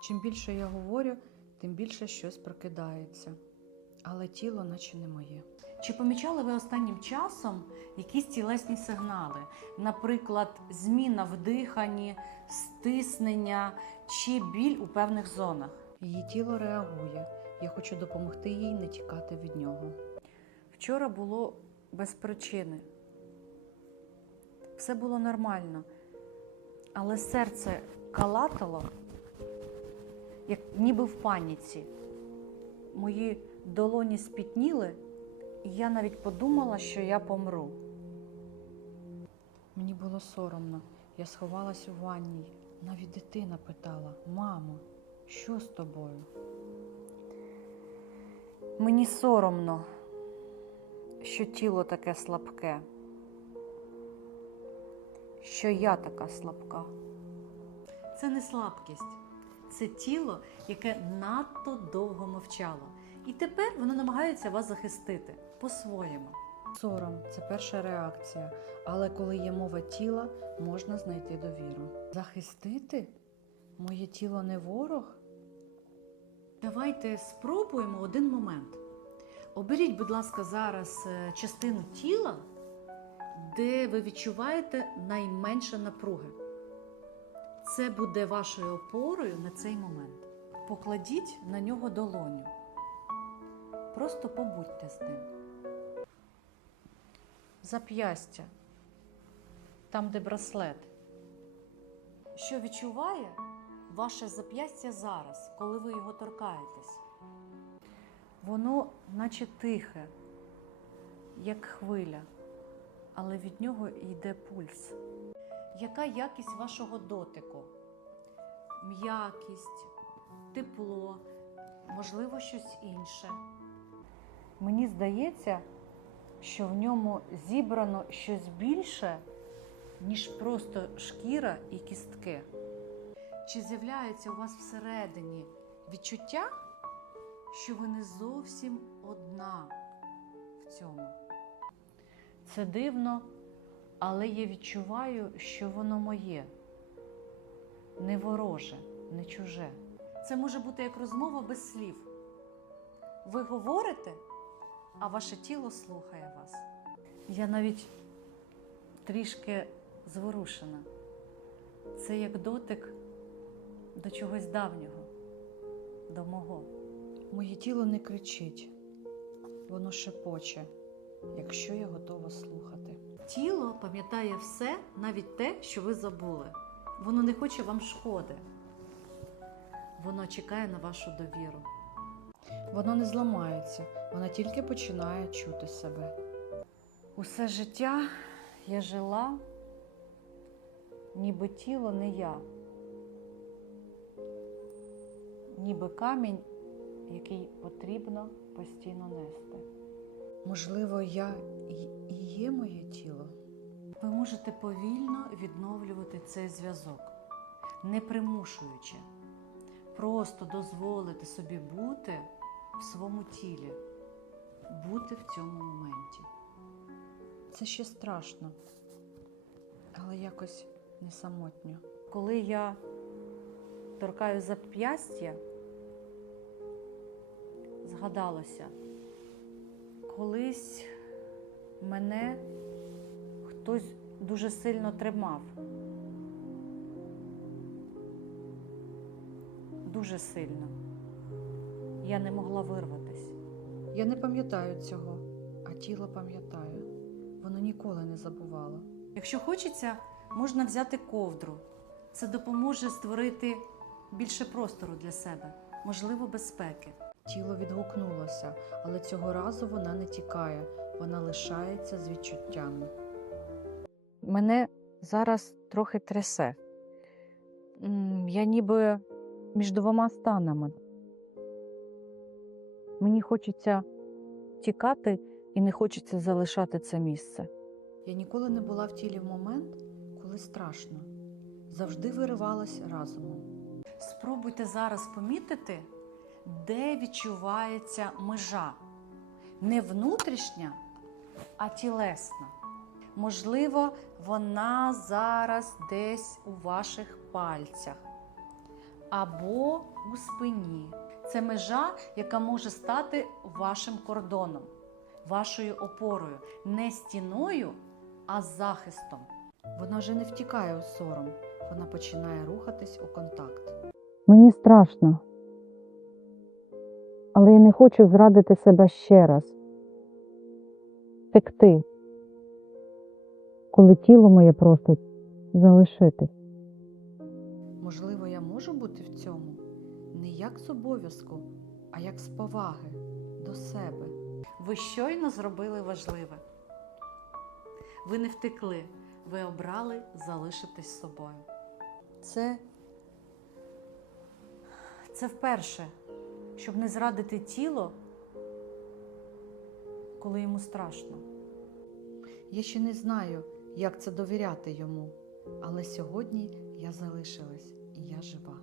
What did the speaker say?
Чим більше я говорю, тим більше щось прокидається. Але тіло наче не моє. Чи помічали ви останнім часом якісь тілесні сигнали? Наприклад, зміна в диханні, стиснення чи біль у певних зонах? Її тіло реагує. Я хочу допомогти їй не тікати від нього. Вчора було без причини. Все було нормально, але серце калатало, як ніби в паніці. Мої долоні спітніли, і я навіть подумала, що я помру. Мені було соромно. Я сховалась у ванній. Навіть дитина питала: Мамо, що з тобою? Мені соромно, що тіло таке слабке, що я така слабка. Це не слабкість, це тіло, яке надто довго мовчало. І тепер воно намагається вас захистити по-своєму. Сором це перша реакція, але коли є мова тіла, можна знайти довіру. Захистити? Моє тіло не ворог? Давайте спробуємо один момент. Оберіть, будь ласка, зараз е, частину тіла, де ви відчуваєте найменше напруги. Це буде вашою опорою на цей момент. Покладіть на нього долоню. Просто побудьте з ним. Зап'ястя. Там, де браслет. Що відчуває ваше зап'ястя зараз, коли ви його торкаєтесь? Воно наче тихе, як хвиля, але від нього йде пульс. Яка якість вашого дотику? М'якість, тепло, можливо, щось інше. Мені здається, що в ньому зібрано щось більше, ніж просто шкіра і кістки. Чи з'являється у вас всередині відчуття, що ви не зовсім одна в цьому? Це дивно, але я відчуваю, що воно моє, не вороже, не чуже. Це може бути як розмова без слів. Ви говорите, а ваше тіло слухає вас. Я навіть трішки зворушена. Це як дотик до чогось давнього, до мого. Моє тіло не кричить, воно шепоче, якщо я готова слухати. Тіло пам'ятає все, навіть те, що ви забули. Воно не хоче вам шкоди. Воно чекає на вашу довіру. Воно не зламається, вона тільки починає чути себе. Усе життя я жила, ніби тіло не я, ніби камінь, який потрібно постійно нести. Можливо, я є моє тіло. Ви можете повільно відновлювати цей зв'язок, не примушуючи, просто дозволити собі бути в своєму тілі, бути в цьому моменті. Це ще страшно, але якось не самотньо. Коли я торкаю зап'ястя, згадалося, колись мене хтось дуже сильно тримав. Дуже сильно. Я не могла вирватися. Я не пам'ятаю цього, а тіло пам'ятає. Воно ніколи не забувало. Якщо хочеться, можна взяти ковдру. Це допоможе створити більше простору для себе, можливо, безпеки. Тіло відгукнулося, але цього разу вона не тікає, вона лишається з відчуттями. Мене зараз трохи трясе. Я ніби між двома станами. Мені хочеться тікати і не хочеться залишати це місце. Я ніколи не була в тілі в момент, коли страшно. Завжди виривалась разумом. Спробуйте зараз помітити, де відчувається межа. Не внутрішня, а тілесна. Можливо, вона зараз десь у ваших пальцях або у спині. Це межа, яка може стати вашим кордоном, вашою опорою, не стіною, а захистом. Вона вже не втікає у сором, вона починає рухатись у контакт. Мені страшно. Але я не хочу зрадити себе ще раз. Текти, коли тіло моє просить залишитись. Можливо, я можу бути в цьому не як з обов'язку, а як з поваги до себе. Ви щойно зробили важливе. Ви не втекли, ви обрали залишитись собою. Це, це вперше, щоб не зрадити тіло, коли йому страшно. Я ще не знаю, як це довіряти йому, але сьогодні я залишилась і я жива.